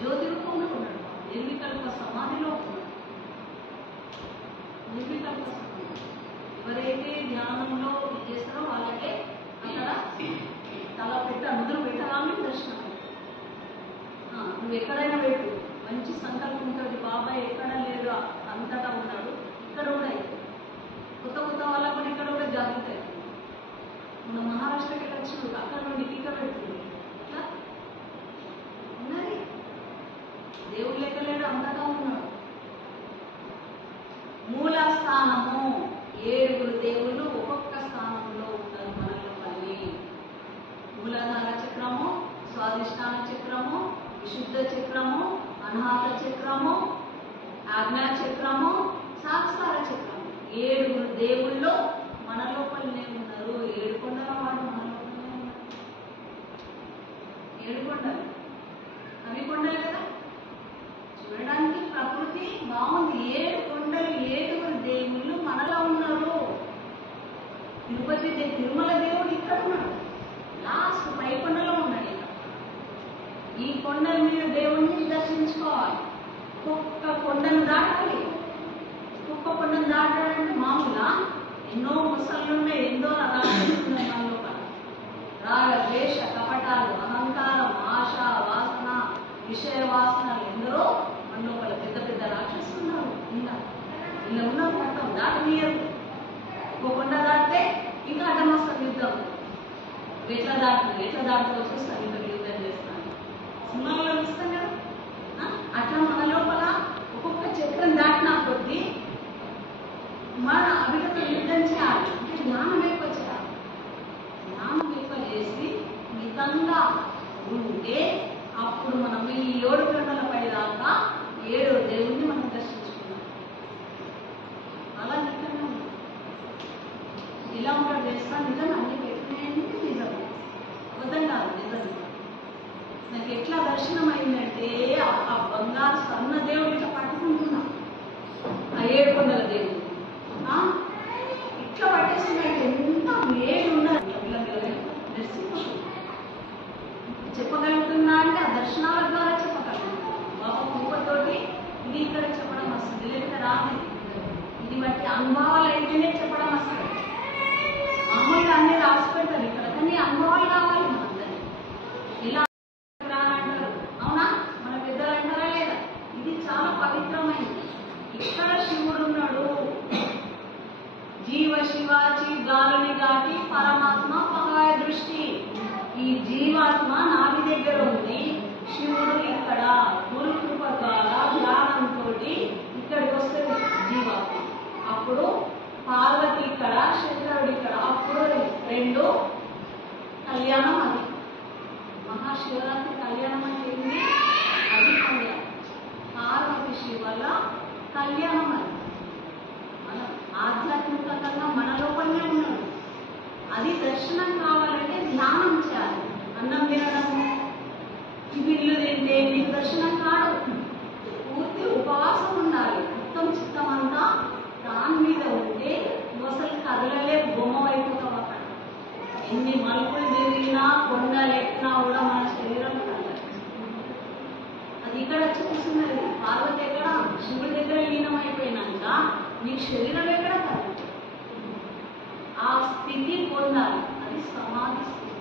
జ్యోతి రూపంలో ఉన్నాడు. నిర్వికల్ప సమాధిలో ఉన్నాడు. నిర్వికల్ప సమాధి. ఎవరైతే ధ్యానంలో చేస్తారో వాళ్ళకే అక్కడ తల నుదురు పెట్టగానే దర్శనం. నువ్వు ఎక్కడైనా పెట్టు, మంచి సంకల్పం ఉంటుంది. బాబాయ్ ఎక్కడ లేడు, అంతటా ఉన్నాడు, ఇక్కడ కూడా కొత్త కొత్త వాళ్ళకు కూడా ఇక్కడ కూడా జాగ్రత్త అవుతుంది. మన మహారాష్ట్రకి వచ్చింది, అక్కడ నుండి ఇక్కడ పెడుతుంది. ఇట్లా ఉన్నది. దేవుడు లెక్క లేడు, అంతటా ఉన్నాడు. మూల స్థానము, 7 దేవుళ్ళు ఒక్కొక్క స్థానంలో ఉంటారు మనలో. మళ్ళీ మూలాధార చక్రము, స్వాధిష్టాన చక్రము, విశుద్ధ చక్రము, అనాహత చక్రము, ఆజ్ఞా చక్రము, సాక్షార చక్రము. 7 దేవుళ్ళు మన లోపలనే ఉన్నారు. 7 కొండల వాడు మన లోపలనే ఉన్నారు. 7 కొండలు అవి కొండలు కదా. చూడడానికి ప్రకృతి బాగుంది. 7 కొండలు, 7 దేవుళ్ళు మనలో ఉన్నారు. తిరుమల దేవుడు ఇక్కడ ఉన్నాడు, లాస్ట్ పై కొండలో ఉన్నాడు. ఇక్కడ ఈ కొండల మీద దేవుణ్ణి దర్శించుకోవాలి. ఒక్కొక్క కొండను దాటాలి. ఒక్కొక్క కొండను దాటాలంటే మామూలుగా ఎన్నో ముసళ్ళు ఉన్నాయి, ఎన్నో రాగాలు ఉన్నాయి మన లోపల. రాగ, ద్వేష, కపటాలు, అహంకారం, ఆశ, వాసన, విషయ వాసనలు ఎందరో మన లోపల పెద్ద పెద్ద రాక్షసులు ఉన్నారు. ఇలా ఉన్నారు. మొత్తం దాటనీయరు. ఒక కొండ దాటితే ఇంకా అడ్డమొస్తారు యుద్ధం. ఎట్లా దాటుతూ చూస్తాను, ఇంకా యుద్ధం చేస్తాను. సినిమాల్లో చూస్తాం కదా. అట్లా మన లోపల ఒక్కొక్క చక్రం దాటినా కొద్దీ మన అభివృద్ధి యుద్ధం చేయాలి. అంటే జ్ఞానం ఎక్కువ చేయాలి. జ్ఞానం ఎక్కువ చేసి మితంగా ఉంటే అప్పుడు మనం ఈ 7 కొండల పై దాకా 7 దేవుణ్ణి మనం దర్శించుకున్నాం. అలా నిజంగా ఇలా ఉంటాడు చేస్తా. నిజంగా అన్ని పెట్టినాయంటే నిజం, అబద్ధం కాదు, నిజం. నాకు ఎట్లా దర్శనం అయిందంటే ఆ బంగారు సన్న దేవుడు ఇట్లా పట్టుకుంటున్నా, ఆ 7 కొండల దేవుడు ఇట్లా పట్టేసినట్టు ఎంత వేడి ఉన్నది. చెప్పగలుగుతున్నా అంటే ఆ దర్శనాల ద్వారా చెప్పగలుగుతున్నా. బాబా కృపతోటి ఇది ఇక్కడ చెప్పడం వస్తుంది, లేకపోతే రాదు. ఇది బట్టి అనుభవాలు అయితేనే చెప్పడం వస్తుంది. మామూలుగా అన్ని రాసి పెడతారు ఇక్కడ, కానీ అనుభవాలు కావాలి మనందరి. ఇలా అంటారు, అవునా? మన పెద్దలు అంటారా లేదా? ఇది చాలా పవిత్రమైనది. ఇక్కడ శివుడు ఉన్నాడు. జీవ శివాచి గాలిని దాటి పరమాత్మ పగాయ దృష్టి. ఈ జీవాత్మ నాటి దగ్గర ఉంది, శివుడు ఇక్కడ. గురు కృప ద్వారా ధ్యానంతో ఇక్కడికి వస్తుంది జీవాత్మ. అప్పుడు పార్వతి ఇక్కడ, శంకరుడు ఇక్కడ. అప్పుడు 2 కళ్యాణం. అది మహాశివరాత్రి కళ్యాణం అంటే ఏంటి? అది కళ్యాణం. పార్వతి శివల కళ్యాణం. అది మన ఆధ్యాత్మికంగా మన లోపలనే ఉన్నాడు. అది దర్శనం కావాలంటే ధ్యానం చేయాలి. అన్నం తినడము, ఇవిళ్ళు తింటే మీకు దర్శనం కాదు. పూర్తి ఉపవాసం ఉండాలి. మొత్తం చిత్తం అంతా దాని మీద ఉంటే అసలు కదలలే, బొమ్మ అయిపోతాం. అక్కడ ఎన్ని మలుపులు తిరిగినా, కొండలు ఎక్కినా కూడా మన శరీరం కదలదు. అది ఇక్కడ చూస్తున్నది. పార్వతి ఎక్కడ? శివుడి దగ్గర లీనమైపోయినాక నీకు శరీరం ఎక్కడ కదలదు. ఆ స్థితి పొందాలి. అది సమాధి స్థితి,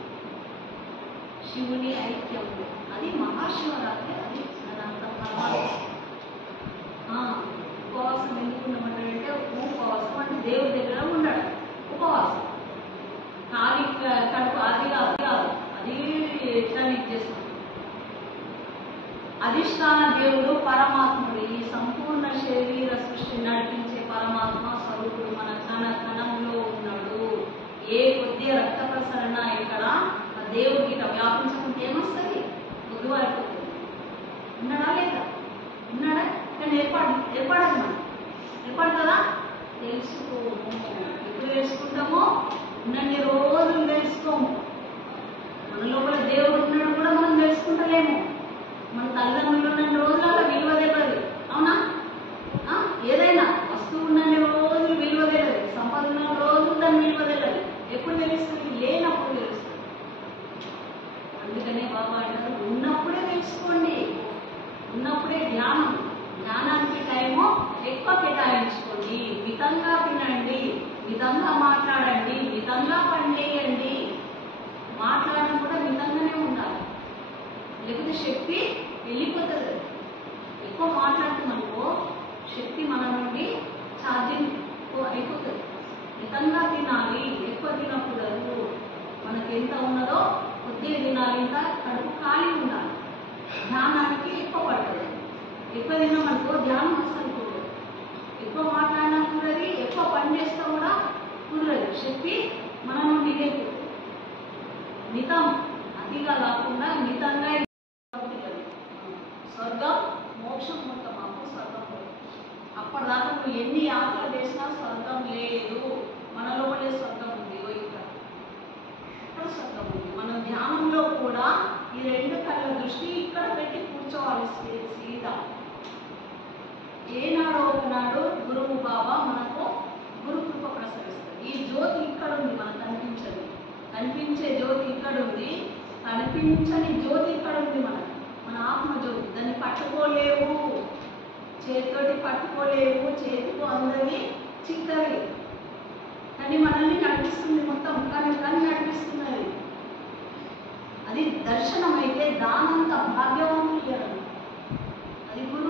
శివుని ఐక్యం. అది మహాశివరాత్రి. అది అదంత పరమాత్మ. ఉపవాసం ఎందుకు ఉండమంటాడంటే, ఉపవాసం అంటే దేవుడి దగ్గర ఉండడం. ఉపవాసం ఖాళీ కడుపు అది కాదు, అది ఎట్లా నీకు చేస్తాం. అధిష్టాన దేవుడు పరమాత్ముడు. ఈ సంపూర్ణ శరీర సృష్టిని నడిపించే పరమాత్మ స్వరూపుడు మన కణంలో ఉన్నాడు. ఏ కొద్ది రక్త ప్రసరణ ఇక్కడ దేవుడికి వ్యాపించకుంటే ఏమొస్తుంది? పొద్దువైపోతుంది. ఉన్నాడా లేదా? ఉన్నాడా? కానీ ఏర్పడాలి. మనం ఏర్పడుతుందా? తెలుసుకోము. ఎప్పుడు తెలుసుకుంటామో? ఉన్నన్ని రోజులు తెలుసుకోము. మన లోపల దేవుడు ఉన్నాడు కూడా మనం తెలుసుకుంటలేము. మన తల్లిదండ్రులు ఉన్నన్ని రోజుల విలువ తెలియదు. అవునా? ఏదైనా వస్తువు ఉన్నన్ని రోజులు విలువ తెలియదు. సంపద ఉన్న రోజులు దాన్ని విలువ తెలియదు. ఎప్పుడు తెలుస్తుంది? లేనప్పుడు తెలుస్తుంది. అందుకనే బాబా అంటారు, ఉన్నప్పుడే తెలుసుకోండి. మితంగా తినండి, మితంగా మాట్లాడండి, మితంగా పనిచేయండి. మాట్లాడడం కూడా మితంగానే ఉండాలి, లేకపోతే శక్తి వెళ్ళిపోతుంది. ఎక్కువ మాట్లాడుతున్నామనుకో శక్తి మన నుండి ఛార్జింగ్ అయిపోతుంది. మితంగా తినాలి, ఎక్కువ తినకూడదు. మనకి ఎంత ఉన్నదో కొద్దిగా తినాలి, ఇంకా కడుపు ఖాళీ ఉండాలి. ధ్యానానికి ఎక్కువ పడుతుంది. ఎక్కువ తిన్నామనుకో ధ్యానం అసలు కుదరదు. ఎక్కువ మాట్లాడినా కుదరదు, ఎక్కువ పని చేస్తా కూడా కుదరదు. శక్తి మన నుండి లేకపోతుంది. మితం అతిగా కాకుండా మితంగా స్వర్గం మోక్షం మొత్తం అప్పుడు స్వర్గం. అప్పటిదాకా నువ్వు ఎన్ని యాత్రలు చేసినా స్వర్గం లేదు. మన లోపలే స్వర్గం ఉంది. ఇక్కడ స్వర్గం ఉంది. మనం ధ్యానంలో కూడా ఈ రెండు కళ్ళ దృష్టి ఇక్కడ పెట్టి కూర్చోవాలి సీదా. ఏనాడో ఒకనాడు గురువు బాబా మనకు గురు కృప ప్రసరిస్తుంది. ఈ జ్యోతి ఇక్కడ ఉంది, మనకు కనిపించదు. కనిపించే జ్యోతి ఇక్కడ ఉంది, కనిపించని జ్యోతి ఇక్కడ ఉంది. మన ఆత్మ జ్యోతి. దాన్ని పట్టుకోలేవు, చేతితోటి పట్టుకోలేవు, చేతికి అందరి చిత్తవి. కానీ మనల్ని నడిపిస్తుంది మొత్తం, కానీ నడిపిస్తున్నది. అది దర్శనం అయితే దానంత భాగ్యవంతులు. అది గురు